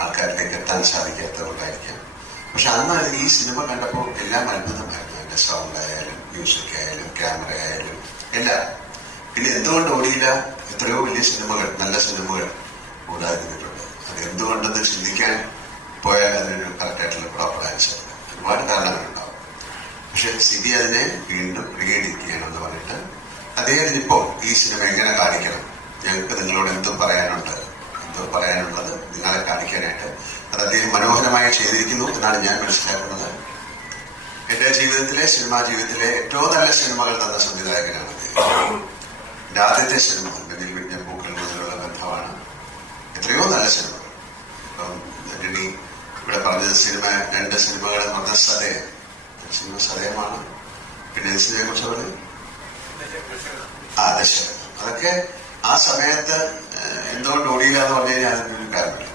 ആൾക്കാരിലേക്ക് എത്താൻ സാധിക്കാത്തതുകൊണ്ടായിരിക്കാം. പക്ഷെ അന്ന് ഈ സിനിമ കണ്ടപ്പോൾ എല്ലാം അത്ഭുതമായിരുന്നു. അതിന്റെ സൗണ്ട് ആയാലും മ്യൂസിക് ആയാലും ക്യാമറ ആയാലും എല്ലാം. പിന്നെ എന്തുകൊണ്ട് ഓടിയില്ല? എത്രയോ വലിയ സിനിമകൾ, നല്ല സിനിമകൾ ഓടാതിരുന്നിട്ടുണ്ട്. അത് എന്തുകൊണ്ടെന്ന് ചിന്തിക്കാൻ പോയാൽ അതിനൊരു കറക്റ്റായിട്ടുള്ള പ്രോപ്പർ ആൻസർ ഒരുപാട് കാരണങ്ങളുണ്ടാവും. പക്ഷെ സ്ഥിതി അതിനെ വീണ്ടും റീഎഡിറ്റ് ചെയ്യണമെന്ന് പറഞ്ഞിട്ട് അദ്ദേഹത്തിന് ഇപ്പോ ഈ സിനിമ എങ്ങനെ കാണിക്കണം, ഞങ്ങൾക്ക് നിങ്ങളോട് എന്തോ പറയാനുള്ളത് നിങ്ങളെ കാണിക്കാനായിട്ട് അത് അദ്ദേഹം മനോഹരമായി ചെയ്തിരിക്കുന്നു എന്നാണ് ഞാൻ മനസ്സിലാക്കുന്നത്. എന്റെ ജീവിതത്തിലെ, സിനിമാ ജീവിതത്തിലെ ഏറ്റവും നല്ല സിനിമകൾ തന്ന സംവിധായകനാണ് അദ്ദേഹം. എന്റെ ആദ്യത്തെ സിനിമ വെണ്ണിൽ വിരിഞ്ഞ പൂക്കൾ മുതലുള്ള ബന്ധമാണ്. എത്രയോ നല്ല സിനിമകൾ. ഇപ്പം രണ്ടി ഇവിടെ പറഞ്ഞത് രണ്ട് സിനിമകൾ എന്ന് പറഞ്ഞ സിനിമ സതയമാണ്. പിന്നെ സിനിമയെ കുറിച്ച് പറഞ്ഞു ദശരഥം. അതൊക്കെ ആ സമയത്ത് എന്തുകൊണ്ട് ഓടിയില്ല എന്ന് പറഞ്ഞു കഴിഞ്ഞാൽ അതിനൊരു കാരണമില്ല.